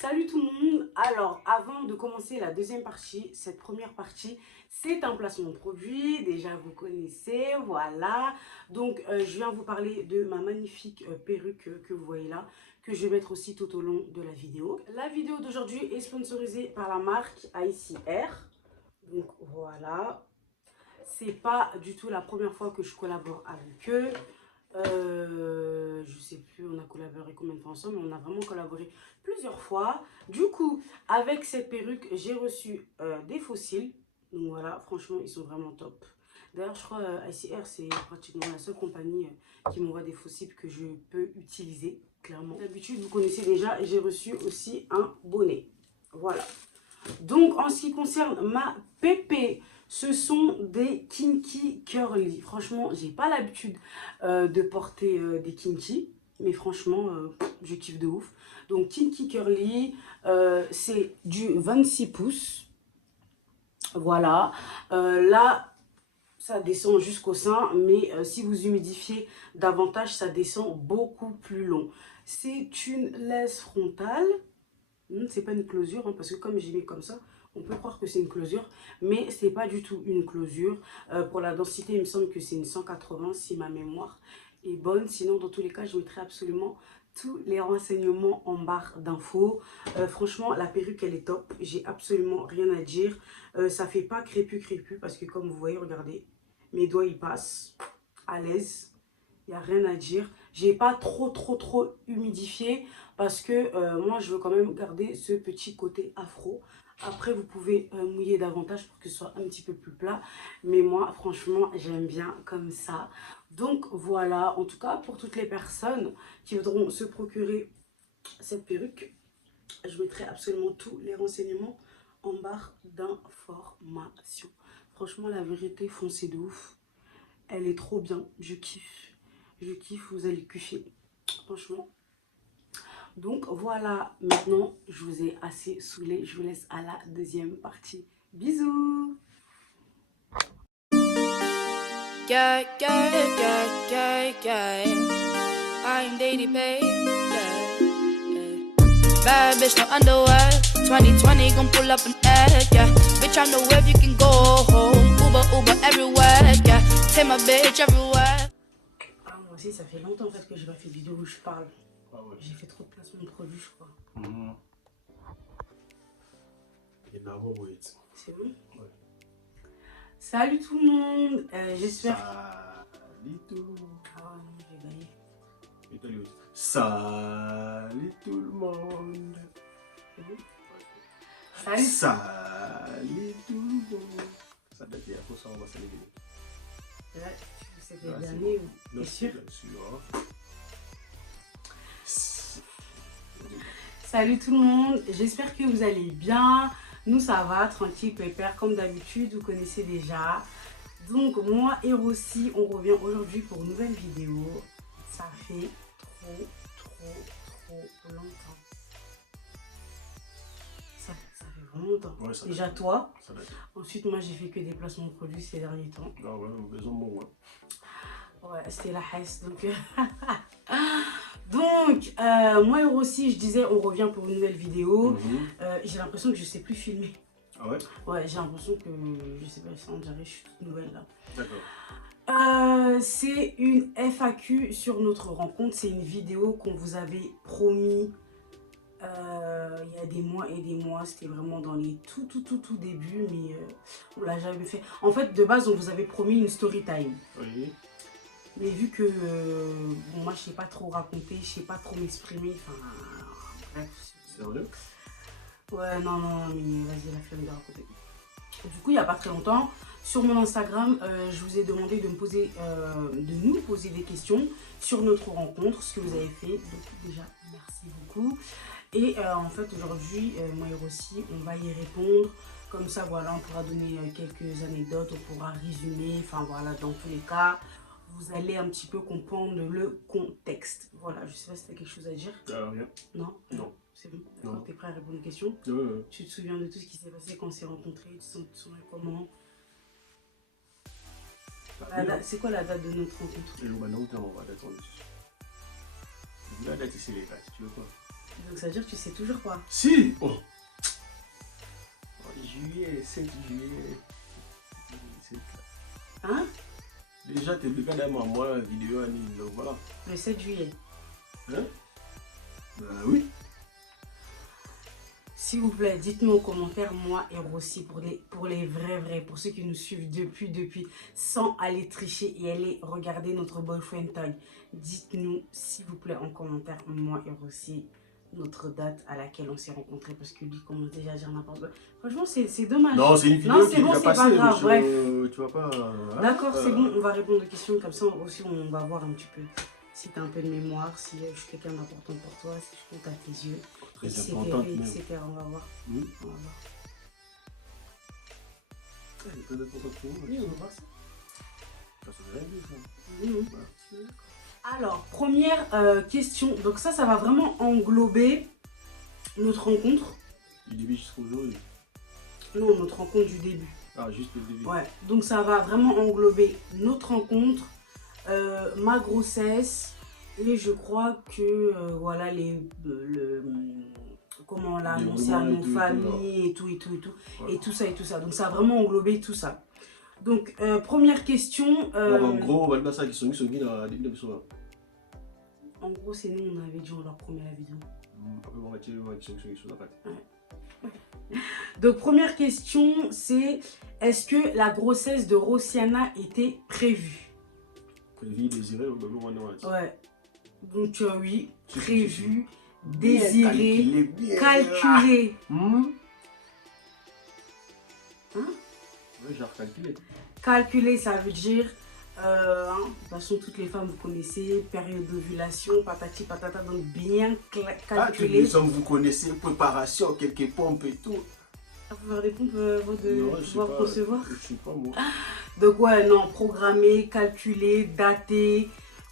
Salut tout le monde. Alors, avant de commencer la deuxième partie, cette première partie, c'est un placement de produit. Déjà, vous connaissez, voilà. Donc, je viens vous parler de ma magnifique perruque que vous voyez là, que je vais mettre aussi tout au long de la vidéo. La vidéo d'aujourd'hui est sponsorisée par la marque ICR. Donc, voilà. C'est pas du tout la première fois que je collabore avec eux. Je sais plus, on a collaboré combien de fois ensemble, mais on a vraiment collaboré plusieurs fois. Du coup, avec cette perruque, j'ai reçu des fossiles. Donc voilà, franchement, ils sont vraiment top. D'ailleurs, je crois ICR, c'est pratiquement la seule compagnie qui m'envoie des fossiles que je peux utiliser, clairement. D'habitude, vous connaissez déjà, j'ai reçu aussi un bonnet. Voilà. Donc, en ce qui concerne ma pépé, ce sont des kinky curly. Franchement, j'ai pas l'habitude de porter des kinky. Mais franchement, je kiffe de ouf. Donc, kinky curly, c'est du 26 pouces. Voilà. Là, ça descend jusqu'au sein. Mais si vous humidifiez davantage, ça descend beaucoup plus long. C'est une laisse frontale. C'est pas une closure, hein, parce que comme j'ai mis comme ça, on peut croire que c'est une closure, mais c'est pas du tout une closure. Pour la densité, il me semble que c'est une 180 si ma mémoire est bonne. Sinon, dans tous les cas, je mettrai absolument tous les renseignements en barre d'infos. Franchement, la perruque, elle est top. J'ai absolument rien à dire. Ça fait pas crépu, parce que comme vous voyez, regardez, mes doigts, ils passent à l'aise. Il n'y a rien à dire. J'ai pas trop humidifié parce que moi je veux quand même garder ce petit côté afro. Après vous pouvez mouiller davantage pour que ce soit un petit peu plus plat. Mais moi franchement j'aime bien comme ça. Donc voilà, en tout cas pour toutes les personnes qui voudront se procurer cette perruque, je mettrai absolument tous les renseignements en barre d'information. Franchement la vérité, foncez de ouf. Elle est trop bien, je kiffe. Je kiffe, vous allez kiffer, franchement. Donc voilà, maintenant je vous ai assez saoulé. Je vous laisse à la deuxième partie. Bisous. I'm daily paid, Bad bitch, no underwear. 2020 gon' pull up an egg, yeah. Bitch, I know where you can go home. Uber everywhere, yeah. Take my bitch everywhere. Ah, moi aussi, ça fait longtemps en fait que j'ai pas fait de vidéo où je parle. Ah ouais. J'ai fait trop de placements de produits, je crois. C'est bon? Ouais. Salut tout le monde. J'espère. Salut tout le monde. Ah non, j'ai gagné. Salut tout le monde. C'est bon? Salut. Salut tout le monde. Ça date d'hier, faut ça, on va célébrer. Là, c'était le dernier ou? Bien sûr. Salut tout le monde, j'espère que vous allez bien. Nous ça va, tranquille, pépère, comme d'habitude, vous connaissez déjà. Donc moi et Rossi, on revient aujourd'hui pour une nouvelle vidéo. Ça fait trop longtemps. Ça fait vraiment longtemps. Ouais, déjà date. Toi. Ensuite moi j'ai fait que des placements de produits ces derniers temps. Ah ouais, besoin de moi. Ouais, c'était la haisse, donc... Donc, moi et Rossi, je disais, on revient pour une nouvelle vidéo. J'ai l'impression que je sais plus filmer. Ah ouais? Ouais, j'ai l'impression que, je sais pas, ça on dirait, je suis toute nouvelle là. D'accord. C'est une FAQ sur notre rencontre. C'est une vidéo qu'on vous avait promis il y a des mois et des mois. C'était vraiment dans les tout débuts, mais on l'a jamais fait. En fait, de base, on vous avait promis une story time. Oui. Mais vu que bon, moi je sais pas trop raconter, je sais pas trop m'exprimer, enfin bref. Sérieux? Ouais, non, mais vas-y, la flemme de raconter. Du coup, il n'y a pas très longtemps, sur mon Instagram, je vous ai demandé de nous poser des questions sur notre rencontre, ce que vous avez fait. Donc déjà, merci beaucoup. Et en fait, aujourd'hui, moi et Rossi, on va y répondre. Comme ça, voilà, on pourra donner quelques anecdotes, on pourra résumer, enfin voilà, dans tous les cas. Vous allez un petit peu comprendre le contexte. Voilà, je sais pas si tu as quelque chose à dire. Rien. Non? Non. C'est bon. D'accord, t'es prêt à répondre aux questions? Tu te souviens de tout ce qui s'est passé quand on s'est rencontrés? Tu te souviens comment? C'est quoi la date de notre rencontre? On va attendre. La date ici, les gars, tu veux quoi? Donc ça veut dire que tu sais toujours pas. Si. Oh. Juillet, 7 juillet. Hein? Déjà, tu es le gars à moi, la vidéo, donc voilà. Le 7 juillet. Hein? Oui. S'il vous plaît, dites-nous en commentaire, moi et Rossi, pour les vrais, pour ceux qui nous suivent depuis, sans aller tricher et aller regarder notre boyfriend tag. Dites-nous, s'il vous plaît, en commentaire, moi et Rossi, notre date à laquelle on s'est rencontrés, parce que lui commence déjà à dire n'importe quoi. Franchement, c'est dommage. Non, c'est une vidéo non, qui c'est bon, est c'est passée, pas grave, bref. Tu vas pas... Hein, d'accord, c'est bon, on va répondre aux questions, comme ça aussi on va voir un petit peu si tu as un peu de mémoire, si je suis quelqu'un d'important pour toi, si je compte à tes yeux, très etc., importante, etc. On va voir. On va voir. Elle est très importante pour moi. Oui, on va voir ça. Ça se rien dit, ça. Voilà. Alors, première question. Donc ça va vraiment englober notre rencontre. Du début jusqu'au jour. Non, notre rencontre du début. Ah, juste le début. Ouais, donc ça va vraiment englober notre rencontre, ma grossesse, et je crois que, voilà, comment on l'a annoncé à nos familles, et tout. Ouais. Et tout ça. Donc ça a vraiment englobé tout ça. Donc, première question. En gros, on va dire ça qui sont dans la début de l'épisode. En gros, c'est nous, on avait dit, on leur promet la vidéo. Après, on va dire donc, première question, c'est est-ce que la grossesse de Rossiana était prévue? Prévue, désirée, ou même on a ouais. Donc, oui, prévue, désirée, calculée. Hein? Oui, genre calculé. Calculé, ça veut dire, de toute façon, toutes les femmes, vous connaissez, période d'ovulation, patati patata, donc bien calculé. Ah, les hommes, vous connaissez, préparation, quelques pompes et tout. Ah, faut faire des pompes avant de pouvoir concevoir? Je sais pas, moi. Donc, ouais, non, programmé, calculé, daté.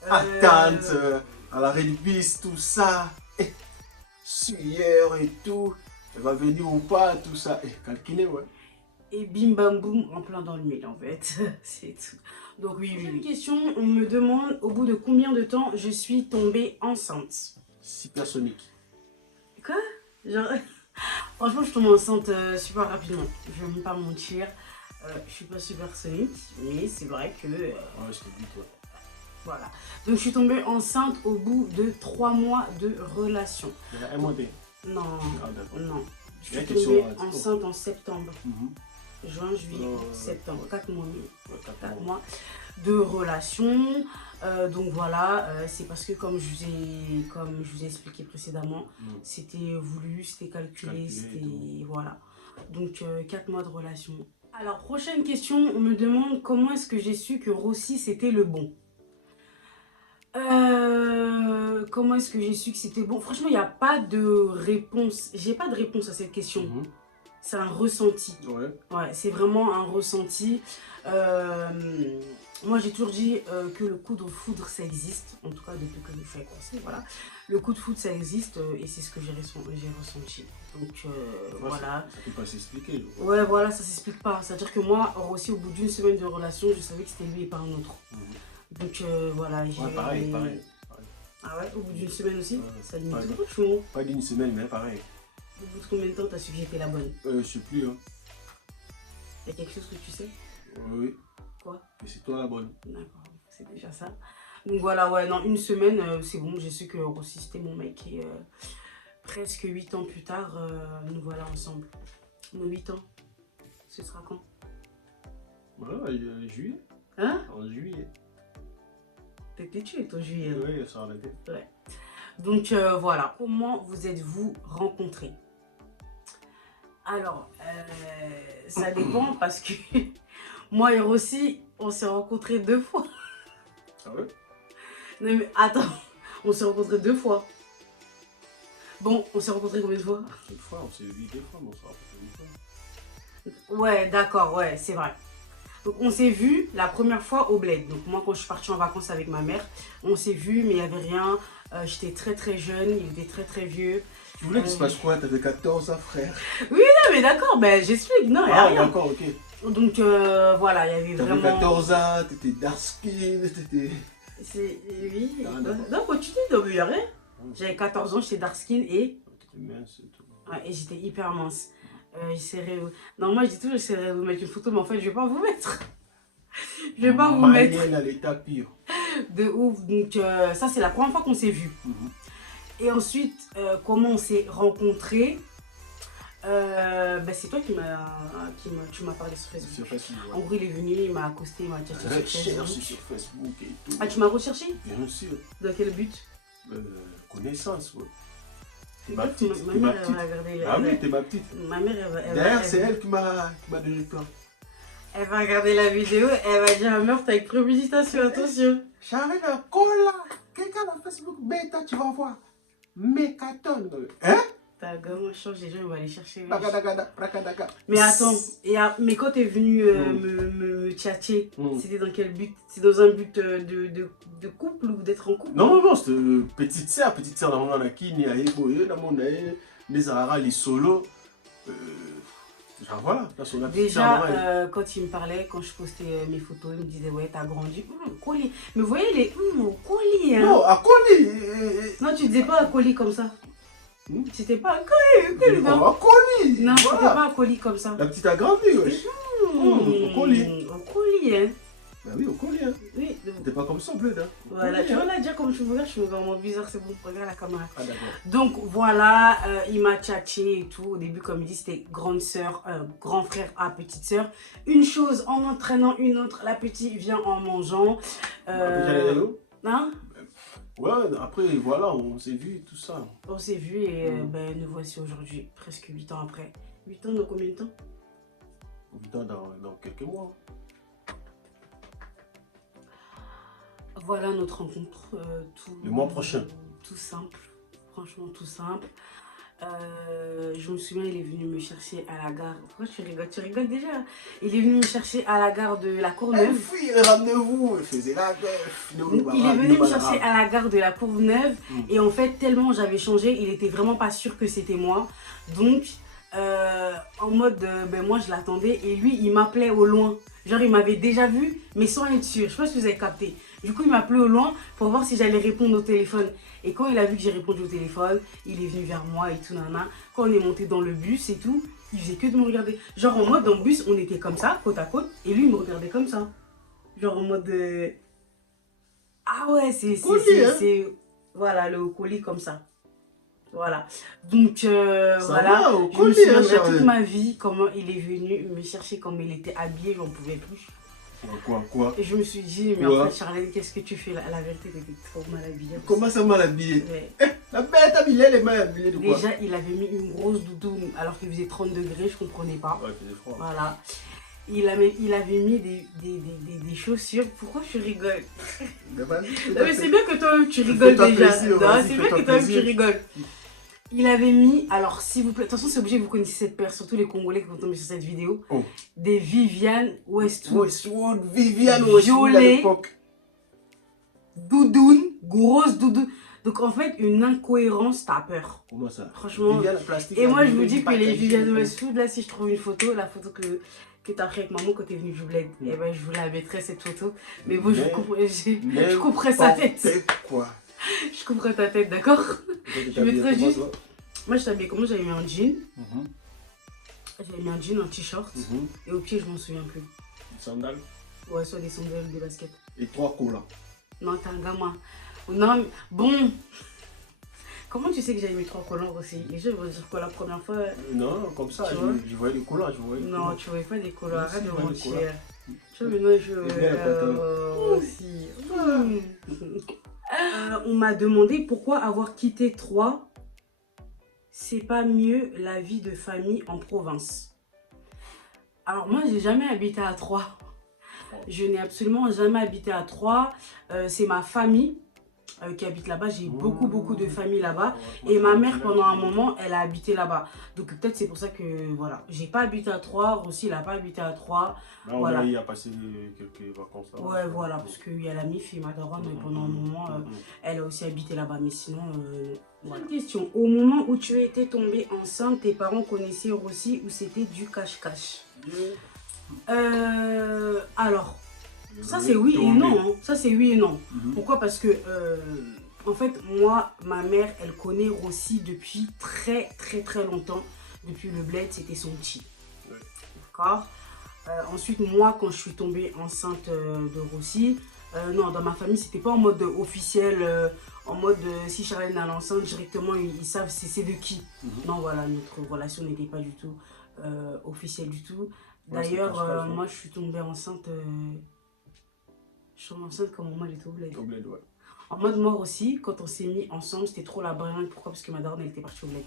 Attente, à la rédibis, tout ça. Sueur et tout. Elle va venir ou pas, tout ça. Calculé, ouais. Et bim bam boum, en plein dans le mille en fait, c'est tout. Donc oui. Une question, on me demande au bout de combien de temps je suis tombée enceinte. Supersonique. Quoi? Genre, franchement je tombe enceinte super rapidement, je vais même pas mentir. Je suis pas supersonique, mais c'est vrai que... ouais, je te dis toi. Voilà, donc je suis tombée enceinte au bout de 3 mois de relation. Il y a un mois de... Non, non. Je suis tombée enceinte en septembre. Juin, juillet, septembre, 4 mois, 4 mois de relation. Donc voilà, c'est parce que comme je vous ai expliqué précédemment, c'était voulu, c'était calculé, c'était... Voilà. Donc 4 mois de relation. Alors, prochaine question, on me demande comment est-ce que j'ai su que Rossi c'était le bon. Comment est-ce que j'ai su que c'était bon? Franchement, il n'y a pas de réponse. J'ai pas de réponse à cette question. C'est un ressenti. Ouais, c'est vraiment un ressenti. Moi, j'ai toujours dit que le coup de foudre, ça existe. En tout cas, depuis que je suis grosse, voilà. Le coup de foudre, ça existe et c'est ce que j'ai ressenti. Donc, voilà. Ça peut pas s'expliquer. Ouais, voilà, ça s'explique pas. C'est-à-dire que moi, aussi, au bout d'une semaine de relation, je savais que c'était lui et pas un autre. Donc, voilà. Ouais, pareil. Ah ouais, au bout d'une semaine aussi, ça limite pas, beaucoup, chou. Pas d'une semaine, mais pareil. Au bout de combien de temps t'as su que j'étais la bonne? Je sais plus, hein. Y'a quelque chose que tu sais? Oui. Quoi? Mais c'est toi la bonne. D'accord, c'est déjà ça. Donc voilà, ouais, non, une semaine, c'est bon, j'ai su que Rossi c'était mon mec et presque 8 ans plus tard, nous voilà ensemble. Nos 8 ans, ce sera quand? Voilà, juillet. Hein? En juillet. T'étais tué ton juillet. Oui, ça en était. Ouais. Donc voilà, comment vous êtes-vous rencontrés? Alors, ça dépend parce que moi et Rossi, on s'est rencontrés 2 fois. Ah ouais? Non mais attends, on s'est rencontrés 2 fois. Bon, on s'est rencontrés combien de fois? 2 fois, on s'est vu 2 fois, mais on s'est rencontrés 1 fois. Ouais, d'accord, ouais, c'est vrai. Donc on s'est vu la première fois au bled. Donc moi quand je suis partie en vacances avec ma mère, on s'est vu mais il n'y avait rien. J'étais très jeune, il était très vieux. Tu voulais qu'il se passe quoi? T'avais 14 ans, frère? Oui, non mais d'accord, ben j'explique, non, il n'y a rien. D'accord, ok. Donc voilà, il y avait vraiment... T'avais 14 ans, t'étais dark skin, t'étais... Oui, non, quand tu dis, non mais il n'y a rien. J'avais 14 ans, j'étais dark skin et... T'étais mince et tout. Ouais, et j'étais hyper mince. Non, moi je dis toujours j'essaierai de vous mettre une photo, mais en fait je vais pas vous mettre. Je vais pas vous mettre. Malienne à l'état pire. De ouf. Donc ça c'est la première fois qu'on s'est vu. Et ensuite, comment on s'est rencontrés, c'est toi tu m'as parlé sur Facebook. Sur Facebook, En gros il est venu, il m'a accosté, il m'a cherché sur Facebook. sur Facebook et tout. Ah, tu m'as recherché? Bien sûr. Dans quel but? Connaissance, ouais. T'es Ma ma petite. mère, T'es ma elle petite. va regarder. Ah oui, t'es ma petite. Ma mère, elle D'ailleurs, va... c'est elle qui m'a donné plein. Elle va regarder la vidéo, elle va dire un meurtre avec préméditation, attention. J'arrive à colla. Quelqu'un dans Facebook, bêta, tu vas voir. Mécaton. Hein? T'as gamin change, les gens ils vont aller chercher. Prakadaka. Mais attends, mais quand t'es venu me tchatcher, c'était dans quel but? C'est dans un but de couple ou d'être en couple? Non, c'était petite sœur dans mon anaki, ni à Eboye, dans mon aïe, les Arara, les solos. Genre voilà, là sur la petite déjà, quand il me parlait, quand je postais mes photos, il me disait ouais, t'as grandi. Colis. Mais vous voyez les colis, hein? Non, à colis. Non, tu disais pas un colis comme ça. C'était pas un colis, non? Un colis. Non, c'était pas un colis comme ça. La petite a grandi, wesh. Au colis. Au colis, hein? Bah oui, au colis, hein. Oui. T'es pas comme ça, bleu, hein. Voilà, tu vois là, déjà comme je me regarde, je me vois vraiment bizarre, c'est bon, regarde la caméra. Ah d'accord. Donc voilà, il m'a tchatché et tout. Au début, comme il dit, c'était grande sœur, grand frère à petite sœur. Une chose en entraînant une autre, la petite vient en mangeant. Hein? Ouais, après, voilà, on s'est vu et tout ça. On s'est vu et nous voici aujourd'hui, presque 8 ans après. 8 ans dans combien de temps? 8 ans dans quelques mois. Voilà notre rencontre. Le mois prochain. Tout simple, franchement tout simple. Je me souviens, il est venu me chercher à la gare. Pourquoi tu rigoles? Tu rigoles déjà? Il est venu me chercher à la gare de la Courneuve. Fille, ramenez-vous, faisait la bœuf. Il est venu me chercher à la gare de la Courneuve. Et en fait, tellement j'avais changé, il était vraiment pas sûr que c'était moi. Donc, en mode, moi je l'attendais et lui, il m'appelait au loin. Genre, il m'avait déjà vu, mais sans être sûr. Je sais pas si vous avez capté. Du coup, il m'appelait au loin pour voir si j'allais répondre au téléphone. Et quand il a vu que j'ai répondu au téléphone, il est venu vers moi et tout, nana. Quand on est monté dans le bus et tout, il faisait que de me regarder. Genre, en mode, dans le bus, on était comme ça, côte à côte, et lui, il me regardait comme ça. Genre, en mode... Ah ouais, c'est... Voilà, le colis comme ça. Voilà. Donc, voilà. Je me souviendrai toute ma vie comment il est venu me chercher, comment il était habillé, j'en pouvais plus. Quoi? Et je me suis dit, mais en fait, Charlène, qu'est-ce que tu fais là? La vérité, t'étais trop mal habillée. Comment ça mal habillé? Ouais. La bête habillée, les mains habillées de quoi? Déjà, il avait mis une grosse doudoune alors qu'il faisait 30 degrés, je comprenais pas. Ouais, il faisait froid. Voilà. Il avait mis des chaussures. Pourquoi tu rigoles? Mais vas-y. Non, mais c'est bien que toi tu rigoles déjà. C'est bien que toi tu rigoles. Il avait mis, alors s'il vous plaît, de toute façon c'est obligé que vous connaissiez cette paire, surtout les Congolais qui vont tomber sur cette vidéo. Des Viviane Westwood. Viviane Westwood à l'époque. Doudoune, grosse doudoune. Donc en fait, une incohérence, t'as peur. Comment ça? Franchement. Et moi je vous dis que les Viviane Westwood, là si je trouve une photo, la photo que t'as pris avec maman quand t'es venu du bled, et ben je vous la mettrai cette photo. Mais bon, je couperai sa tête. Quoi? Je couperai ta tête, d'accord? Je mettrai juste... Moi je t'habillais comment? J'avais mis un jean. J'avais mis un jean, un t-shirt. Et au pied je m'en souviens plus. Des sandales? Ouais, soit des sandales, des baskets. Et 3 colas. Non, t'es un gamin. Non, bon. Comment tu sais que j'avais mis 3 collants aussi? Les gens vont dire quoi la première fois? Non, comme ça, je voyais les collants. Non, tu voyais pas des collants, arrête de mentir. Tu vois, mais non, aussi. On m'a demandé pourquoi avoir quitté Troyes, c'est pas mieux la vie de famille en province. Alors moi, j'ai jamais habité à Troyes. Je n'ai absolument jamais habité à Troyes. C'est ma famille qui habite là-bas. J'ai beaucoup de familles là-bas. Et ma mère, pendant un moment, elle a habité là-bas. Donc peut-être c'est pour ça que, voilà. J'ai pas habité à Troyes. Aussi, il n'a pas habité à Troyes. Là, on voilà. a eu à passer quelques vacances là. Ouais, voilà. Parce qu'il y a la MIF et ma daronne, pendant un moment, elle a aussi habité là-bas. Mais sinon, voilà. Question. Au moment où tu étais tombée enceinte, tes parents connaissaient Rossi ou c'était du cache-cache? Alors, ça c'est oui et non. Hein. Ça c'est oui et non. Pourquoi? Parce que En fait, moi, ma mère, elle connaît Rossi depuis très longtemps. Depuis le bled, c'était son petit. Ouais. D'accord. Ensuite, moi, quand je suis tombée enceinte de Rossi, non, dans ma famille, c'était pas en mode officiel, en mode si Charlène a l'enceinte, directement, ils savent c'est de qui. Non, voilà, notre relation n'était pas du tout officielle du tout. D'ailleurs, moi, je suis tombée enceinte. Je suis tombée enceinte quand maman elle était au bled. Au bled, ouais. En mode mort aussi, quand on s'est mis ensemble, c'était trop la bringue. Pourquoi? Parce que ma daronne, elle était partie au bled.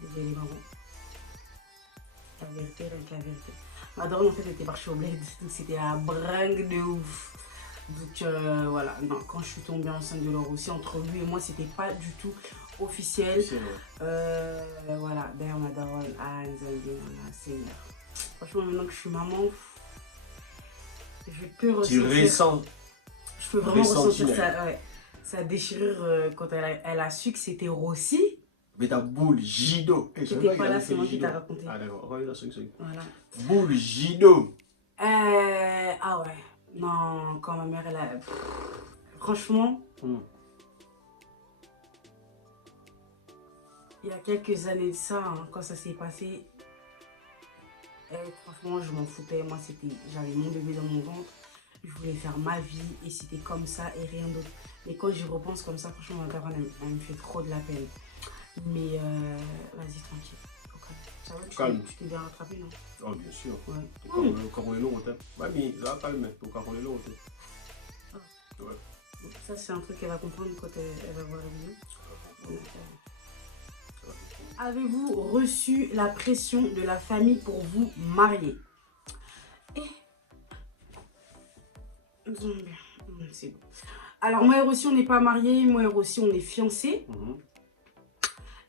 Désolée, maman. La vérité, la vérité. Ma daronne, en fait, elle était partie au bled. Donc, c'était la bringue de ouf. Donc, voilà. Non, quand je suis tombée enceinte de Laure aussi, entre lui et moi, c'était pas du tout officiel. Voilà. D'ailleurs, ma daronne, Seigneur. Franchement, maintenant que je suis maman, je peux ressentir. Je peux vraiment ressentir sa déchirure quand elle a su que c'était Rossi. Mais ta boule Gido. T'étais pas là, c'est moi qui t'a raconté. Ah d'accord, reviens sur Voilà. Boule Gido. Ah ouais. Non, quand ma mère, elle a... Franchement, il y a quelques années de ça, hein, quand ça s'est passé, franchement, je m'en foutais. Moi, j'avais mon bébé dans mon ventre. Je voulais faire ma vie et c'était comme ça et rien d'autre. Mais quand j'y repense comme ça, franchement, ma daronne, elle me fait trop de la peine. Mais vas-y, tranquille. Ça va, Calme. Tu t'es bien rattrapé, non? Oh, bien sûr. Ouais. Carolelo, mamie, ça va calmer. Pour Carolelo, ouais. Ça, c'est un truc qu'elle va comprendre quand elle va voir la vidéo. Avez-vous reçu la pression de la famille pour vous marier? C'est bon. Alors, moi et Rossi, on n'est pas mariés. Moi et Rossi, on est fiancés.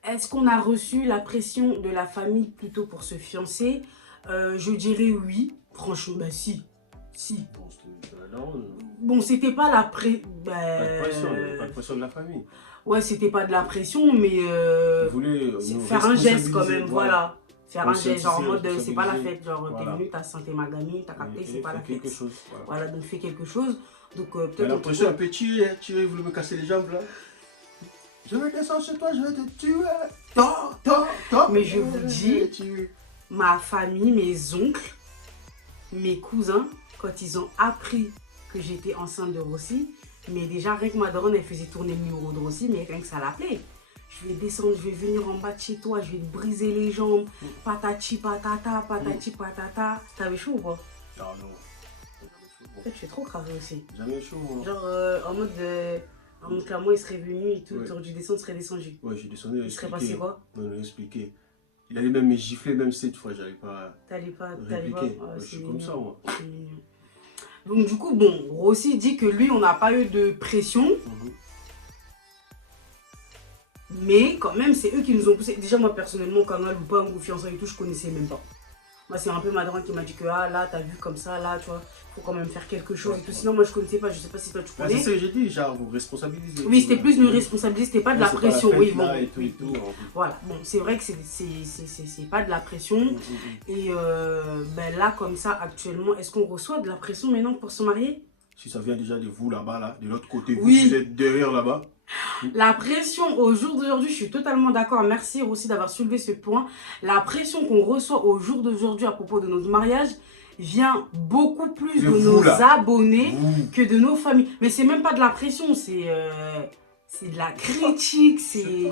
Est-ce qu'on a reçu la pression de la famille plutôt pour se fiancer? Je dirais oui. Franchement, bah si. Bon, c'était pas la pression. Pas de pression de la famille. Ouais, c'était pas de la pression, mais faire un geste quand même, voilà. Faire un geste, genre en mode, c'est pas la fête, genre t'es venu, t'as santé ma gamine, t'as capté, c'est pas la fête. Voilà, donc fais quelque chose. Donc peut-être. La pression un peu tirée, il voulait me casser les jambes là. Je vais descendre chez toi, je vais te tuer. Top. Mais je vous dis, ma famille, mes oncles, mes cousins, quand ils ont appris que j'étais enceinte de Rossi, mais déjà, rien que ma daronne, elle faisait tourner le numéro de Rossi, mais rien que ça l'appelait. Je vais descendre, je vais venir en bas de chez toi, je vais te briser les jambes. Patati patata, patati patata. T'avais chaud ou pas? Non. En fait, je suis trop cravé aussi. Jamais chaud. Hein. Genre, en mode, clairement, il serait venu et tout, t'aurais dû descendre, serait descendu. Ouais, j'ai descendu. Il serait passé quoi? Non, il expliqué. Il allait même me gifler, même cette fois, j'allais pas. T'allais pas. Je suis comme ça, moi. Donc, du coup, bon, Rossi dit que lui, on n'a pas eu de pression. Mais quand même, c'est eux qui nous ont poussé. Déjà, moi, personnellement, canal ou pas, ou fiançailles et tout, je connaissais même pas. Moi, c'est un peu ma daronne qui m'a dit que là, t'as vu comme ça, là, tu vois, faut quand même faire quelque chose et tout. Sinon, moi, je connaissais pas, je sais pas si toi, tu connais. C'est ce que j'ai dit, genre, vous responsabilisez. Oui, c'était plus nous responsabiliser, c'était pas de la pression. Oui, bon. Voilà, bon, c'est vrai que c'est pas de la pression. Et là, comme ça, actuellement, est-ce qu'on reçoit de la pression maintenant pour se marier? Si ça vient déjà de vous là-bas, là, de l'autre côté, oui. Vous êtes derrière là-bas. La pression au jour d'aujourd'hui, je suis totalement d'accord. Merci aussi d'avoir soulevé ce point. La pression qu'on reçoit au jour d'aujourd'hui à propos de notre mariage vient beaucoup plus de nos abonnés que de nos familles. Mais c'est même pas de la pression, c'est de la critique, c'est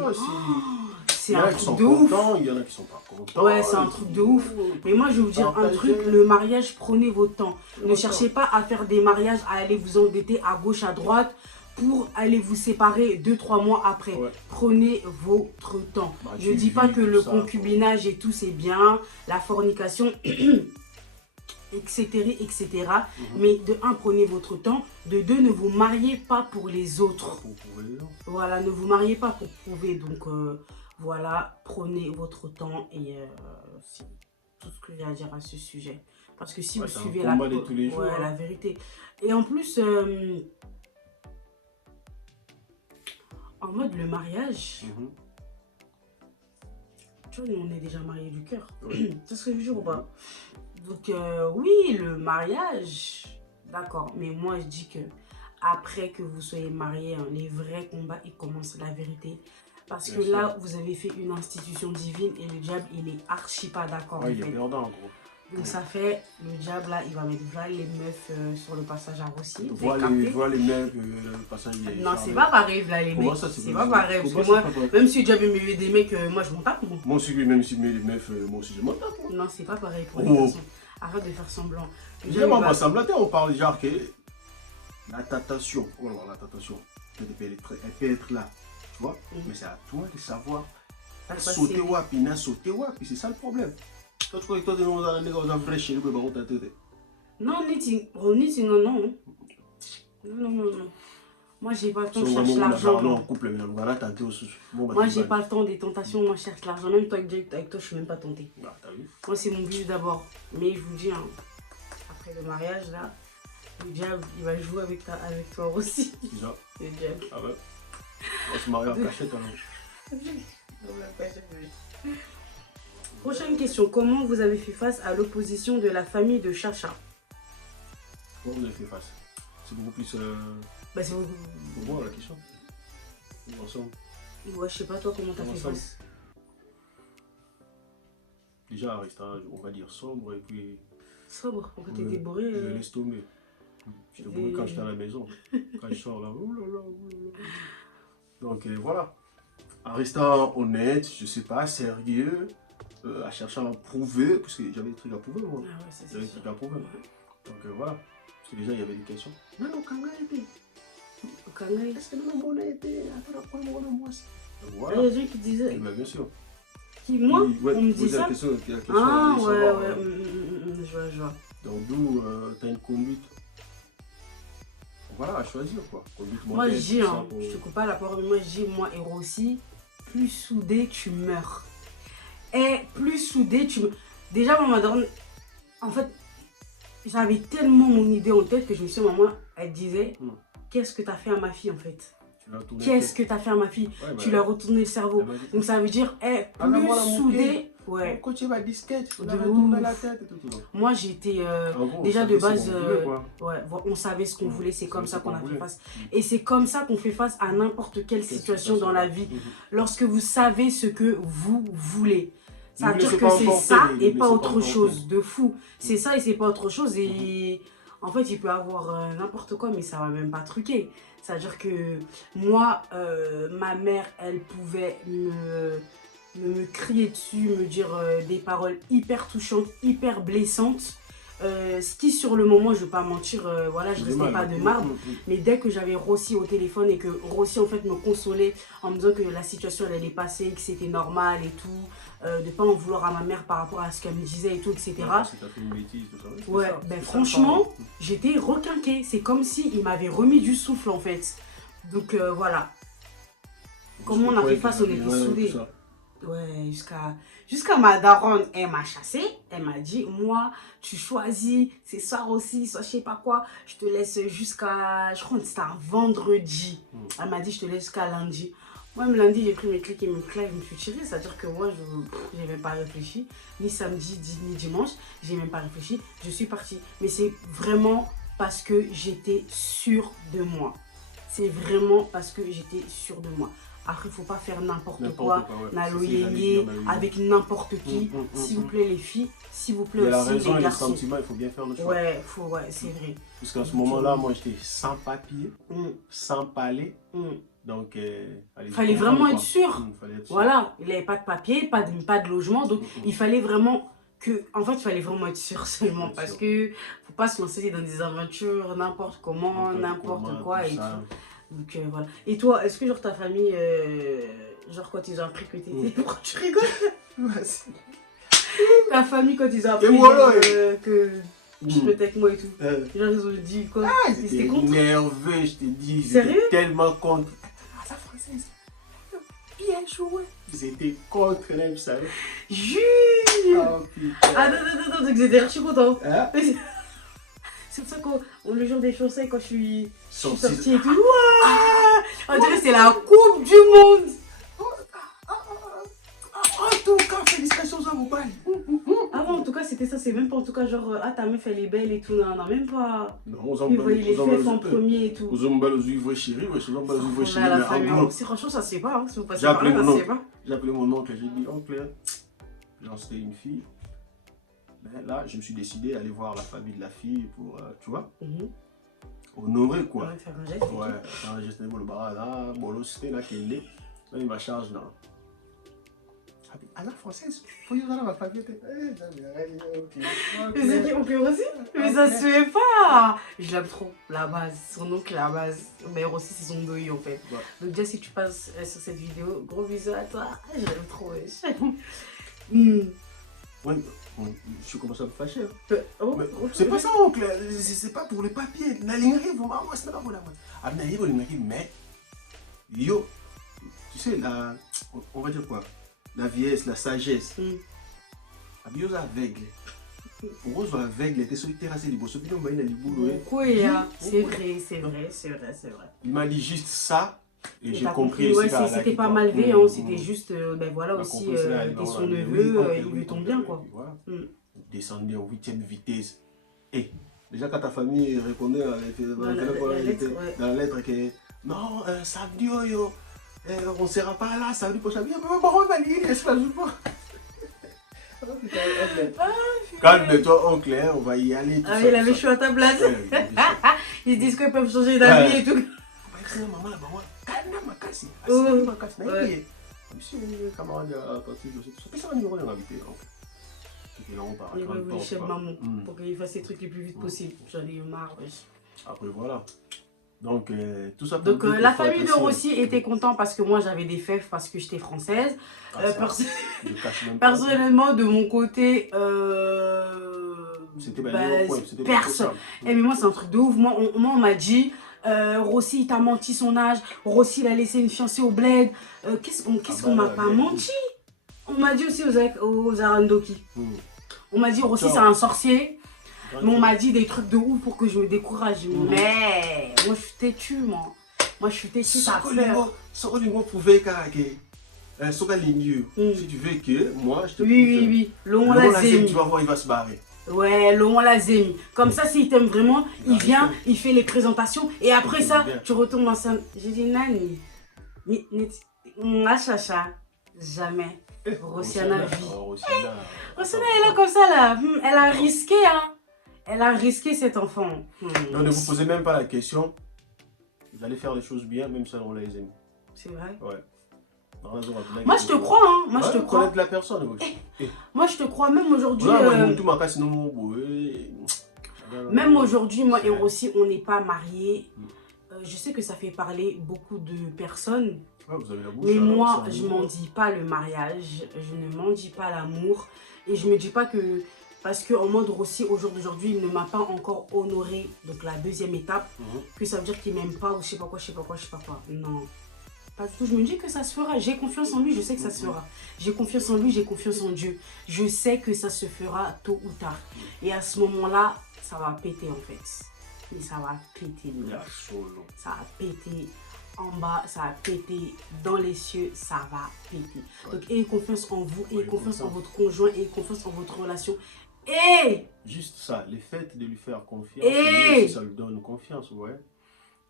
un truc de ouf. Il y en a qui sont pas contents. Ouais, c'est un truc de ouf. Mais moi, je vais vous dire un truc, le mariage, prenez votre temps. Ne cherchez pas à faire des mariages, à aller vous endetter à gauche, à droite pour aller vous séparer 2-3 mois après. Prenez votre temps. Je ne dis pas que le concubinage et tout, c'est bien, la fornication, etc. Mais de un, prenez votre temps. De deux, ne vous mariez pas pour les autres. Voilà, ne vous mariez pas pour prouver. Donc, voilà, prenez votre temps et c'est tout ce que j'ai à dire à ce sujet. Parce que si vous suivez la vérité. Et en plus... en mode le mariage, tu vois, nous on est déjà mariés du cœur. C'est ce que je jure ou pas? Donc oui, le mariage, d'accord. Mais moi je dis que après que vous soyez mariés, hein, les vrais combats, ils commencent, la vérité. Parce que Bien sûr. là, vous avez fait une institution divine et le diable, il est archi pas d'accord. Ouais, en il est fait. perdant, en gros. Donc ça fait, le diable là, il va mettre voilà, les meufs sur le passage à Rossi. Vous Vois avez capté? les mecs, le passage il est Non, c'est charmé. pas pareil là les Comment mecs. ça, C'est pas pareil. Parce Comment que moi, c'est pas pareil? même si le diable me met des mecs, moi je m'en tape. Moi. Moi aussi, même si mes meufs, moi aussi je m'en tape. Moi. Non, c'est pas pareil pour les Oh. garçons. Arrête de faire semblant. Le diable, Vraiment, il va- moi, ça me l'a on parle genre que la tentation, oh là, la tentation, elle peut être là, tu vois, mais c'est à toi de savoir sauter wapi, n'a sauter wapi, c'est ça le problème. Toi, tu crois que toi, tu es dans la négociation, dans la vraie chérie, on t'a tête. Non, non, non. Non, non, non. Moi, j'ai pas le temps, je cherche l'argent. Non, en couple, mais là, t'as deux aussi. Moi, j'ai pas le temps des tentations, moi, je cherche l'argent. Même toi, avec toi, je suis même pas tentée. Ah, t'as vu? Moi, c'est mon but d'abord. Mais je vous dis, hein, après le mariage, là, le diable, il va jouer avec toi aussi. C'est ça. Le diable. Ah ouais. On se marie en cachette, alors. Prochaine question. Comment vous avez fait face à l'opposition de la famille de Chacha? Comment on a fait face? C'est beaucoup plus. Bah, c'est vous. Pour moi, la question. Ensemble. Ouais, je sais pas toi comment t'as fait Ensemble. face. Déjà, reste, on va dire, sombre et puis. Sobre, pourquoi t'étais bourré? Je laisse tomber. J'étais bourré quand j'étais à la maison. Quand je sors là, oulala. Donc voilà. En restant honnête, je sais pas, sérieux, à chercher à prouver, parce que j'avais des trucs à prouver moi. Ah ouais, ça J'avais c'est des trucs sûr. à prouver. Donc voilà. Parce que déjà, il y avait des questions. Non, non, quand même, Kangai. est-ce que non, bon, été, attends, quoi, moi, moi, c'est. Donc Il y a voilà. des gens qui disaient. Eh ben, bien sûr. Qui, moi, Ouais, on me poser dit la ça. question, la question, Ah on ouais, voulait savoir, ouais, je vois, je vois. Donc d'où t'as une conduite. Voilà, à choisir quoi. Conduite Moi je modèle, dis, tout hein, ça, pour- je te coupe pas la parole, mais moi je dis, moi et Rossi, plus soudé tu meurs. Et plus soudé tu meurs. Déjà, maman Daron, en fait, j'avais tellement mon idée en tête que je me suis dit, maman, elle disait, qu'est-ce que t'as fait à ma fille en fait? Tu l'as tourné Qu'est-ce tête. que t'as fait à ma fille? Ouais, bah, Tu lui as retourné le cerveau. elle m'a dit, Donc ça veut dire, Ah, mais moi, plus la soudé. Ouais. Quand tu vas disquette, tu De vas tourner la ouf. tête et tout. Moi j'étais. En gros, Déjà on de savait base, ce qu'on voulait, quoi. ouais, on savait ce qu'on voulait, c'est On comme savait ça ce qu'on qu'on a fait voulait. face. Et c'est comme ça qu'on fait face à n'importe quelle situation dans la vie. Lorsque vous savez ce que vous voulez. Ça Ne veut laissez dire pas que c'est emporter, ça ne et laissez pas pas autre emporter. chose, de fou. C'est ça et c'est pas autre chose. Et en fait, il peut avoir n'importe quoi, mais ça va même pas truquer. C'est-à-dire que moi, ma mère, elle pouvait me crier dessus, me dire des paroles hyper touchantes, hyper blessantes. Ce qui sur le moment, je vais pas mentir, voilà, je restais pas de marbre. Mais dès que j'avais Rossi au téléphone et que Rossi en fait me consolait en me disant que la situation elle allait passer, que c'était normal et tout, de pas en vouloir à ma mère par rapport à ce qu'elle me disait et tout, etc. Parce que t'as fait une bêtise, tout ça. C'est Ouais, ça, ben c'est ça, franchement, pardon. j'étais requinquée. C'est comme s'il m'avait remis du souffle en fait. Donc voilà. Comment on a fait face, on était soudés. Ouais, jusqu'à ma daronne, elle m'a chassé. Elle m'a dit, moi, tu choisis, c'est ça aussi, ça je sais pas quoi. Je te laisse jusqu'à, je crois que c'était un vendredi. Elle m'a dit, je te laisse jusqu'à lundi. Moi, le lundi, j'ai pris mes clics et mes claques, je me suis tirée. C'est-à-dire que moi, je n'ai même pas réfléchi. Ni samedi, ni dimanche, j'ai même pas réfléchi. Je suis partie. Mais c'est vraiment parce que j'étais sûre de moi. C'est vraiment parce que j'étais sûre de moi. Après, il ne faut pas faire n'importe quoi, naloyélier avec n'importe qui. S'il vous plaît, les filles, s'il vous plaît Il y a la aussi, raison les et le garçons. sentiment, il faut bien faire le choix. Ouais, c'est vrai. Parce qu'à ce moment-là, moi, j'étais sans papier, sans palais. Mm. Donc, Fallait vraiment être sûr. Fallait être sûr. Voilà, il n'avait pas de papier, pas de logement. Donc, il fallait vraiment que... En fait, il fallait vraiment être sûr seulement. Parce que faut pas se lancer dans des aventures, n'importe comment, n'importe quoi et tout. Donc voilà. Et toi, est-ce que genre ta famille, genre quand ils ont appris que t'étais... Pourquoi tu rigoles? Ta famille quand ils ont appris que tu te mettais avec moi et tout. Genre ils ont dit quoi? Ils étaient contre? Énervé, je te dis. Sérieux? Tellement contre. Ah, la française. Bien joué. Ils étaient contre elle, vous savez. Jure! Oh putain. Ah non, donc j'étais archi content. Hein? C'est pour ça qu'on le jour des fiançailles quand je suis Sorti. sortie et tout. Ouah, on dirait que c'est la coupe du monde. En tout cas, félicitations à vos balles. Ah bon, en tout cas, c'est c'était ça, c'est même pas en tout cas genre, ah ta meuf elle est belle et tout, non, non, même pas. Non, on Il voyait les fesses en premier et tout. Vous avez mal aux yeux, chérie, ouais, vous avez mal aux yeux, chérie, mais en gros. Si franchement ça se fait pas, hein. Si vous passez J'ai par appelé là, ça mon se fait oncle. pas. J'ai appelé mon oncle et j'ai dit, oncle, genre c'était une fille. Mais là, je me suis décidé à aller voir la famille de la fille pour, tu vois, honorer quoi. Ouais, faire un geste. Ouais, faire un geste pour le bar là, bon, là, c'était là qu'il est. Là, il m'a chargé dans. À la française, faut y aller à ma famille. Mais c'est qui, oncle Rossi? Mais ça se fait pas. Je l'aime trop, la base, son oncle la base. Mais Rossi c'est son deuil en fait. Ouais. Donc déjà si tu passes sur cette vidéo, gros bisous à toi. Je l'aime trop, wesh. Ouais, je suis commencé à me fâcher. Oh, Mais oh, c'est pas ça, oncle. C'est pas pour les papiers. N'allez vous moi, c'est pas pour la moi. Mais, yo, tu sais, on va dire quoi? La vieillesse, la sagesse. Abio aveugle. Rose aveugle, était sur le terrasse du bosso. Puis on va aller dans le boulot. c'est vrai, c'est vrai, c'est vrai, c'est vrai. Il m'a dit juste ça. Et j'ai t'as compris. ouais, c'était pas malveillant, c'était juste, ben voilà aussi, t'es son neveu, il veut ton bien quoi. Voilà. Descendez en 8e vitesse. Et déjà quand ta famille répondait dans la lettre que non, samedi, yo, on ne sera pas là, samedi prochain. Mais bon, on va aller, est-ce que je calme-toi, oncle, hein, on va y aller. Ah, il avait chaud à ta place. Ils disent qu'ils peuvent changer d'avis et tout. Maman, là-bas, calme ma casse. Monsieur, camarade, attentif, je sais pas si numéro d'invité. Il va vous chez maman pour qu'il fasse les trucs les plus vite possible. J'en ai eu marre. Après, voilà. Donc, tout ça. Donc, la famille de Rossi était contente parce que moi j'avais des fèves parce que j'étais française. Personnellement, de mon côté, personne. Mais moi, c'est un truc de ouf. Moi, on m'a dit. Rossi il t'a menti son âge, Rossi il a laissé une fiancée au bled. Qu'est-ce qu'on m'a pas menti? On m'a dit aussi aux Arandoki. On m'a dit Rossi c'est un sorcier. Mais on m'a dit des trucs de ouf pour que je me décourage. Mais moi je suis têtue, moi. Moi je suis têtue, ça fait. Si tu veux que moi je te Oui. L'on l'a zémi. Tu vas voir, il va se barrer. Ouais, l'on l'a zémi. Comme ça, s'il t'aime vraiment, il vient, il fait les présentations. Et après ça, tu retournes enceinte. J'ai dit, Nani, chacha, jamais. Rossiana vit. Rossiana, elle est comme ça là. Elle a risqué, hein. Elle a risqué cet enfant. Non, ne vous posez même pas la question. Vous allez faire les choses bien, même si on les aime. C'est vrai? Ouais. Moi je te crois, hein. Moi je te crois. La personne. Moi je te crois, même aujourd'hui. Même aujourd'hui, moi et Rossi, on n'est pas mariés. Je sais que ça fait parler beaucoup de personnes. Vous avez la bouche, mais moi, je ne m'en dis pas le mariage. Je ne m'en dis pas l'amour. Et je me dis pas que. Parce qu'en mode Rossi, au jour d'aujourd'hui, il ne m'a pas encore honoré. Donc la deuxième étape. Que ça veut dire qu'il m'aime pas ou je sais pas quoi. Non. Pas du tout, je me dis que ça se fera. J'ai confiance en lui, je sais que ça se fera. J'ai confiance en lui, j'ai confiance en Dieu. Je sais que ça se fera tôt ou tard. Et à ce moment-là, ça va péter en fait. Et ça va péter. Ça va péter en bas, ça va péter dans les cieux, ça va péter. Donc ayez confiance en vous, ayez confiance en votre conjoint, ayez confiance en votre relation. Et juste ça, le fait de lui faire confiance, et ça lui donne confiance, ouais.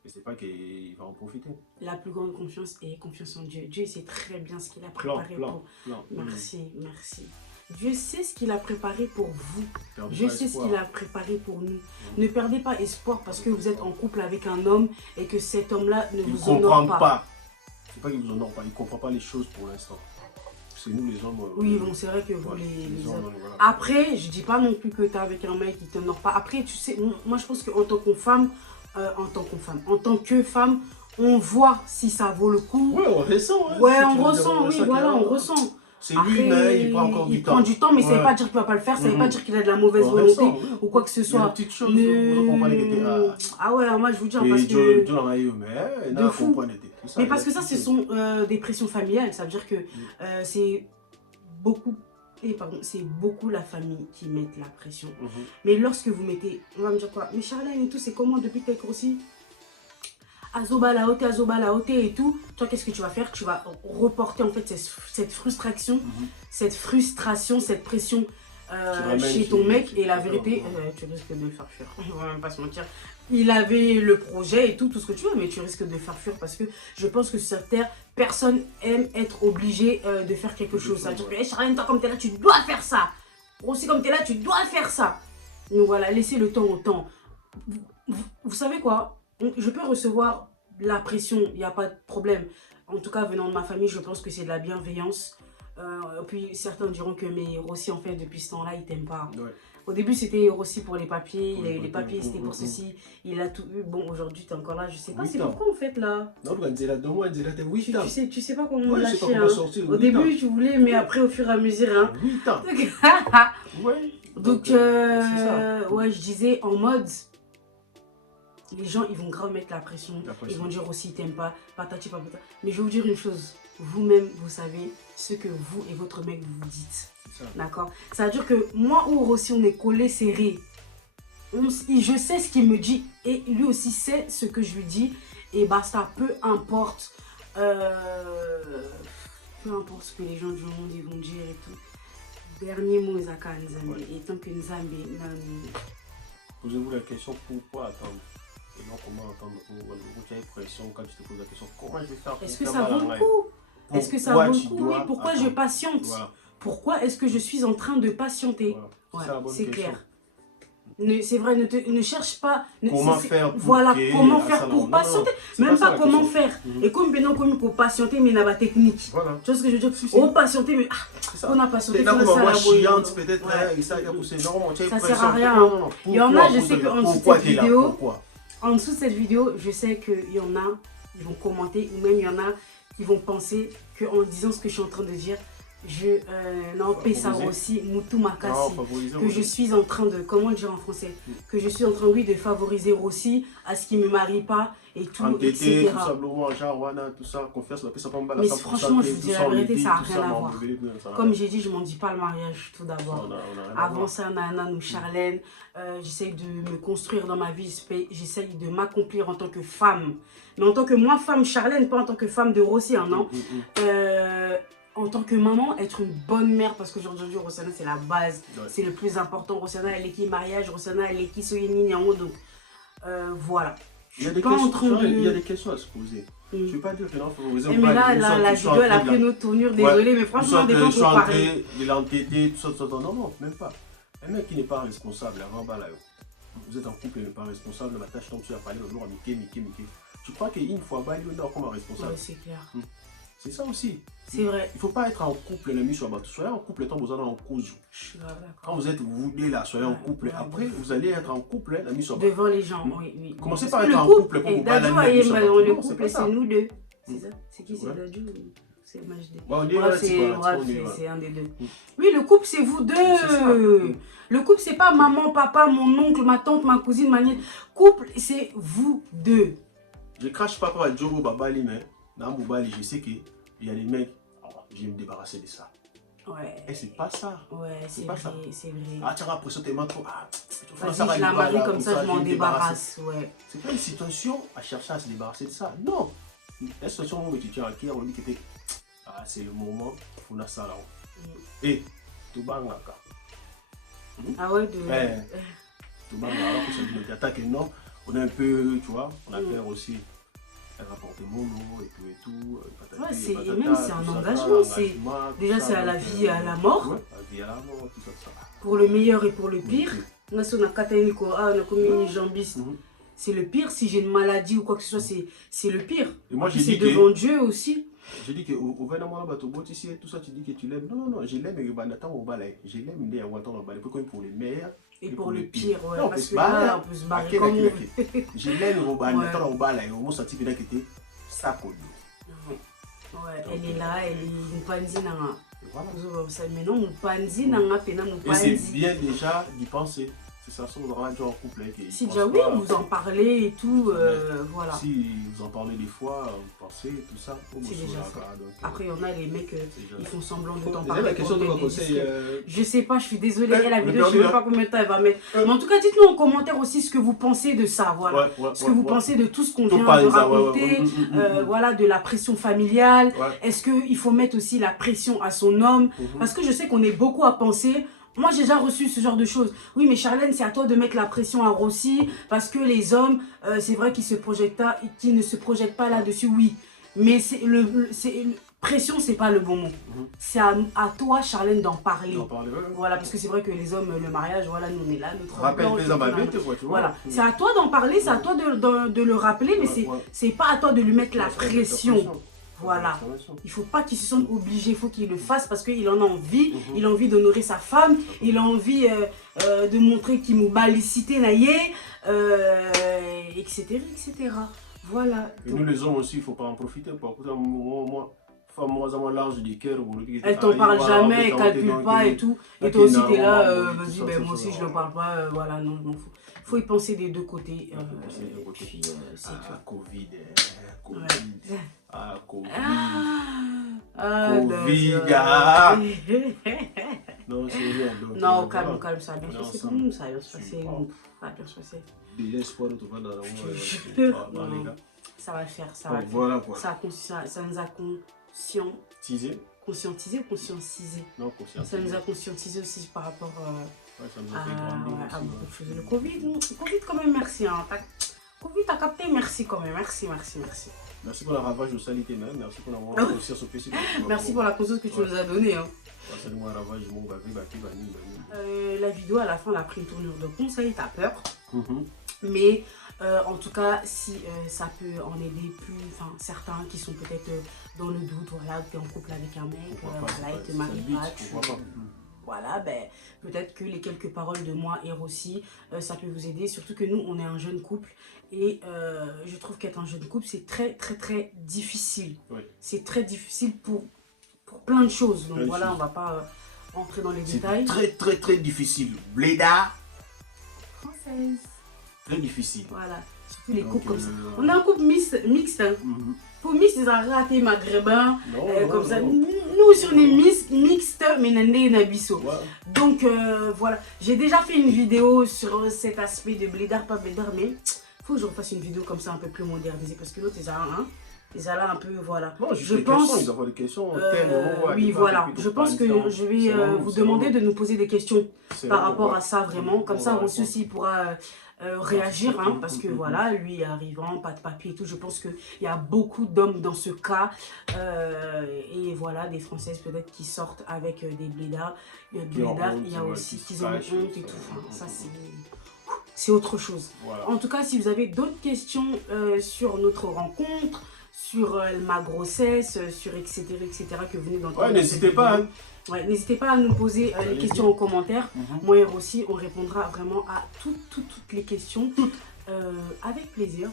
Et c'est pas qu'il va en profiter. La plus grande confiance est confiance en Dieu. Dieu sait très bien ce qu'il a préparé pour... Merci. Dieu sait ce qu'il a préparé pour vous. Dieu sait ce qu'il a préparé pour nous. Ne perdez pas espoir parce que vous êtes en couple avec un homme et que cet homme-là ne vous honore pas. C'est pas qu'il vous honore pas, il ne comprend pas les choses pour l'instant. C'est nous les hommes. Oui, bon, c'est vrai que vous les hommes. Après, je dis pas non plus que tu es avec un mec qui ne t'honore pas. Après, tu sais, moi je pense qu'en tant que femme, en tant que femme, on voit si ça vaut le coup. Ouais, on ressent. Hein, ouais, on ressent, oui, voilà, on ressent. C'est lui, mais il prend encore du temps. Il prend du temps, mais ça ne veut pas dire qu'il ne va pas le faire, ça ne veut pas dire qu'il a de la mauvaise volonté ou quoi que ce soit. Il y a une petite chose, vous comprenez que t'es... Ah ouais, moi je vous dis, parce que... De fou. Mais parce que ça, ce sont des pressions familiales, ça veut dire que c'est beaucoup... c'est beaucoup la famille qui met la pression. Mais lorsque vous mettez, on va me dire quoi, mais Charlène et tout, c'est comment depuis que tu as grossi? Azoba la haute et tout. Toi, qu'est-ce que tu vas faire? Tu vas reporter en fait cette frustration, cette pression ramènes chez ton chez- mec chez et la ton vérité, frère, tu risques de le faire fuir. On va même pas se mentir. Il avait le projet et tout ce que tu veux, mais tu risques de le faire fuir parce que je pense que sur cette terre, personne aime être obligé de faire quelque chose. Ça veut dire que, hey, Charlène, toi comme t'es là, tu dois faire ça. Aussi comme t'es là, tu dois faire ça. Donc voilà, laissez le temps au temps. Vous savez quoi? Je peux recevoir la pression, il n'y a pas de problème. En tout cas, venant de ma famille, je pense que c'est de la bienveillance. Puis certains diront que mais Rossi, en fait, depuis ce temps-là, il t'aime pas. Ouais. Au début, c'était Rossi pour les papiers. Il a eu les papiers, papiers, c'était pour ceci. Il a tout eu. Bon, aujourd'hui, tu es encore là. Je sais pas, 8 c'est ans. pourquoi en fait là. Non, quand là, 2 mois, là, t'es 8 ans. Tu sais pas comment Ouais, je sais lâcher. pas comment Hein. sortir. Au 8 début, ans. tu voulais, mais après, au fur et à mesure. Hein. 8 ans. Ouais. Donc, c'est ça. ouais, je disais en mode. Les gens, ils vont grave mettre la pression. La pression. Ils vont dire aussi, ils t'aiment pas, patati patata. Mais je vais vous dire une chose. Vous-même, vous savez ce que vous et votre mec vous dites. C'est ça. D'accord? Ça veut dire que moi ou Rossi, on est collés serrés. Je sais ce qu'il me dit et lui aussi sait ce que je lui dis. Et basta, peu importe. Peu importe ce que les gens du monde ils vont dire et tout. Dernier mot, Zaka Nzambe. Ouais. Et tant que Nzambe, Posez-vous la question pourquoi attendre et non comment attendre. Tu as une pression quand tu te poses la question comment je vais faire pour est-ce que faire ça mal à vaut la le main? coup? Est-ce que ça Pourquoi vaut le tu coup? dois Oui, pourquoi je attendre? patiente? Voilà. Pourquoi est-ce que je suis en train de patienter? Voilà. Ouais, C'est la bonne c'est question. clair. C'est vrai, ne cherche pas. Comment faire pour voilà, que- comment Ah, faire ça, pour non, patienter. c'est Même ça pas la comment question. faire. Mhm. Et comme maintenant, comme pour patienter, mais il y a la technique. Voilà. Tu vois ce que je veux dire? Si, si. Oh, patienter, mais C'est ça. on a patienté. Peut-être là, ça, comme ça, moi la chiante, boîte. peut-être, Ouais. hein, et ça, il y a poussé. Non, tu as une Ça pression. sert à rien. Non, non, non. Il y en a, je Pourquoi sais qu'en dessous de pourquoi cette t'es là? vidéo, Pourquoi? En dessous de cette vidéo, je sais qu'il y en a, ils vont commenter, ou même il y en a qui vont penser qu'en disant ce que je suis en train de dire, je ça favoriser. aussi, Moutou Non, Makassi. favoriser, Que oui. je suis en train de, comment dire en français, que je suis en train, oui, de favoriser Rossi à ce qu'il ne me marie pas et tout, Entêté, etc. tout simplement, genre, voilà, tout ça, confiance, la paix, ça prend pas la Mais 100%, franchement, je vous dis la vérité, ça n'a tout rien à mais voir. on veut les- ça n'a Comme rien. j'ai dit, je m'en dis pas le mariage tout d'abord. On a rien à Avant voir. ça, Nana, nous, Charlène, j'essaye de me construire dans ma vie, j'essaye de m'accomplir en tant que femme. Mais en tant que moi, femme Charlène, pas en tant que femme de Rossi, hein, non. En tant que maman, être une bonne mère, parce qu'aujourd'hui, Rossana, c'est la base, Ouais. c'est le plus important. Rossana, elle est qui mariage, Rossana, elle est qui soyeni, donc voilà. Il y a des pas en questions, train de- il y a des questions à se poser. Je ne veux pas dire que non, favoriser. Mais là, la vidéo, elle a pris une autre tournure, désolé, mais franchement, des fois, pour parler. Il a entêté, tout ça, tout ça. Non, non, même pas. Un mec qui n'est pas responsable, avant, bah, là, vous êtes en couple et n'est pas responsable, ma tâche tombe sur la parler, le jour, Mickey. Tu crois qu'il faut abattre le nord comme un responsable? Ouais, c'est clair. C'est ça aussi. C'est vrai. Il ne faut pas être en couple l'ennemi sur bateau. Soyez en couple étant vous en en cause. Je suis grave Quand d'accord. vous êtes vous là, soyez en Ouais, couple. ouais, Après, ouais. vous allez être en couple l'ami sur bateau. Devant les gens, oui, oui. Commencez Parce par que être le en couple, couple pour et vous pas Dadju, l'ami sur dans bateau. le Non, couple, c'est pas c'est ça. nous deux. C'est ça? C'est qui? C'est Ouais. Dadju ou c'est MHD? Bon, on est Bref, là, c'est quoi, bref, on est là. c'est un des deux. Oui, le couple, c'est vous C'est ça. deux. Le couple, c'est pas maman, papa, mon oncle, ma tante, ma cousine, ma nièce. Couple, c'est vous deux. Je crache pas pour Djoro Babali, mais dans Moubali, je sais qu'il y a des mecs, oh, je vais me débarrasser de ça. Ouais. Et c'est pas ça. Ouais, c'est pas ça. vrai, c'est vrai. Ah, tu as l'impression que t'es trop. Ah, Vas-y, je la marie comme ça, je m'en débarrasse. Ouais. C'est pas une situation à chercher à se débarrasser de ça. Non. La situation où tu tiens à qui on dit que t'es. Ah, c'est le moment, on a ça là. Et, tout bangaka. Ah ouais, de... Ouais. Tout bangaka, c'est une attaque non. On a un peu, tu vois, on a peur aussi. Rapporter mon eau et tout. Ouais, et même c'est un engagement. Déjà, c'est à la vie et à la mort. Ouais, à la vie et à la mort, tout ça, ça. Pour le meilleur et pour le pire. On a si on a Katani Kora, on a commis une jambiste. C'est le pire. Si j'ai une maladie ou quoi que ce soit, c'est le pire. Et moi, j'ai C'est dit que. devant Dieu aussi. J'ai dit qu'au Vénamon, ici, tout ça, tu dis que tu l'aimes. Non, non, non, je l'aime et je l'aime, il est à Watan, pour les meilleurs. Et pour le pire, ouais. Non, Parce que barrer, là, on peut se barrer comme on veut. Je l'aime au bal, Ouais. au bal, au moins senti bien que t'es sac au dos. Ouais, elle est là, elle est une panzi nanga. Et voilà. Mais non, mon panzi nanga, pena mon Et c'est panzi. bien déjà d'y penser. C'est ça, on aura déjà en couple. Si déjà oui, vous en parlez et tout, voilà. Si vous en parlez des fois, vous pensez, tout ça. C'est déjà ça. Donc, Après, il y en a les mecs, déjà ils font semblant de t'en Déjà, parler. la question de pour mon t'aider, conseil. Je sais pas, je suis désolée. Ouais, Et la le vidéo, je sais perdu, même pas combien de temps elle va mettre. Mais en tout cas, dites-nous en commentaire aussi ce que vous pensez de ça. Voilà. Ce que vous pensez de tout ce qu'on Tout vient par de exemple, ouais, raconter. ouais. Voilà, de la pression familiale. Ouais. Est-ce qu'il faut mettre aussi la pression à son homme? Parce que je sais qu'on est beaucoup à penser Moi, j'ai déjà reçu ce genre de choses. Oui, mais Charlène, c'est à toi de mettre la pression à Rossi parce que les hommes, c'est vrai qu'ils ne se projettent pas là-dessus, oui. Mais pression, c'est pas le bon mot. C'est à toi, Charlène, d'en parler. Voilà, parce que c'est vrai que les hommes, le mariage, voilà, nous on est là, notre rappelle les hommes tu vois. Voilà, c'est à toi d'en parler, c'est à toi de le rappeler, mais c'est pas à toi de lui mettre la pression. Voilà, il faut pas qu'il se sente obligé, il faut qu'il le fasse parce qu'il en a envie, il a envie d'honorer sa femme, il a envie de montrer qu'il m'a balicité, etc., etc. Voilà. Et nous les hommes aussi, il faut pas en profiter. Moi, large du cœur. Elle t'en parle jamais, elle calcule pas et tout. Et toi aussi, t'es là, vas-y, ben moi aussi, je ne parle pas. Voilà, non, il faut y penser des deux côtés. Puis, c'est tout. Covid. Covid. Non, c'est rien. Non, calme, ça va bien se passer comme nous, ça va bien se passer. Déjà, espoir, tu vas dans la ça va le faire, ça va le faire. Voilà quoi. Ça nous a conscientisé ou conscientisé? Non, conscientisé. Ça nous a conscientisé aussi par rapport ça nous a fait à beaucoup de choses. Le Covid quand même, merci. Hein. Covid, t'as capté, merci quand même. Merci. Merci pour la ravage de salité, merci pour la conscience au PC. Merci pour la conscience que tu nous as donnée. Hein. La vidéo à la fin, elle a pris une tournure de conseil, t'as peur. Mais en tout cas, si ça peut en aider certains qui sont peut-être dans le doute, voilà, tu es en couple avec un mec, voilà, il te marie pas, voilà, ben, peut-être que les quelques paroles de moi et Rossi, ça peut vous aider, surtout que nous, on est un jeune couple et je trouve qu'être un jeune couple, c'est très difficile. Oui. C'est très difficile pour plein de choses, donc voilà, on va pas entrer dans les détails. C'est très difficile. Bléda française. Très difficile. Voilà, surtout les couples comme ça. On a un couple mixte. Hein. Pour mixte, ils ont raté maghrébin, comme ça. Nous aussi, on est mixte, mais nandé nabiso. Donc, voilà. J'ai déjà fait une vidéo sur cet aspect de blédard, pas blédard, mais il faut que je refasse une vidéo comme ça, un peu plus modernisée, parce que l'autre, ils ont là un peu, voilà. Non, je pense. Ils ont des questions. Oui, voilà. Je pense que je vais vous demander de nous poser des questions par rapport à ça, vraiment. Comme ça, Rossi aussi pourra réagir, hein, parce que voilà, lui arrivant, pas de papier et tout, je pense qu'il y a beaucoup d'hommes dans ce cas, et voilà, des Françaises peut-être qui sortent avec des blédards, il y a aussi qui ont honte et tout, ça c'est autre chose. Voilà. En tout cas, si vous avez d'autres questions sur notre rencontre, sur ma grossesse, sur etc., que vous venez d'entendre. Ouais, n'hésitez pas. Hein. Ouais, n'hésitez pas à nous poser les questions en commentaire. Moi et Rossi, on répondra vraiment à toutes les questions. Avec plaisir.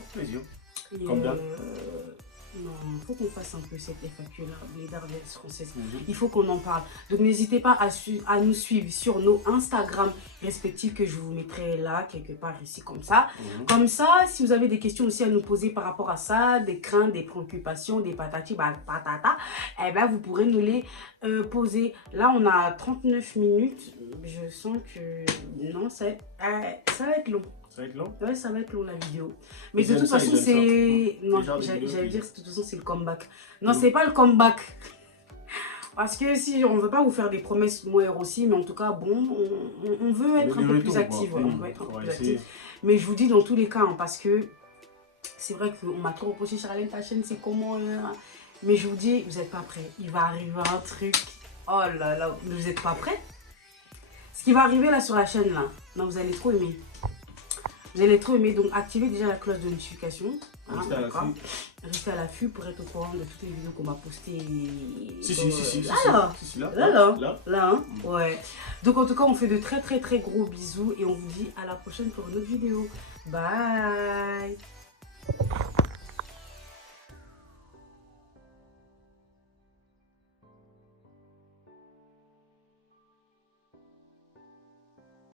Comme d'hab. Non, il faut qu'on fasse un peu cette FAQ-là, les Darvels françaises. Il faut qu'on en parle. Donc, n'hésitez pas à nous suivre sur nos Instagram respectifs que je vous mettrai là, quelque part ici, comme ça. Comme ça, si vous avez des questions aussi à nous poser par rapport à ça, des craintes, des préoccupations, des patati, patata, eh ben, vous pourrez nous les poser. Là, on a 39 minutes. Je sens que... Non, ça va être long. Ça va être long? Ouais, ça va être long la vidéo. Mais de toute façon, c'est... Non, j'allais dire, de toute façon, c'est le comeback. Non, c'est pas le comeback. Parce que si on veut pas vous faire des promesses, moi et Rossi, mais en tout cas, bon, on veut être un peu plus actif. On veut être un peu plus actif. Mais je vous dis dans tous les cas, hein, parce que c'est vrai qu'on m'a trop reproché, Charlène, ta chaîne, c'est comment... Mais je vous dis, vous n'êtes pas prêts. Il va arriver un truc. Oh là là, vous n'êtes pas prêts? Ce qui va arriver là sur la chaîne, là, non, vous allez trop aimer. Vous allez trop aimer, donc activez déjà la cloche de notification. Restez à l'affût pour être au courant de toutes les vidéos qu'on va poster. Là. Ouais. Donc en tout cas, on fait de très gros bisous et on vous dit à la prochaine pour une autre vidéo. Bye.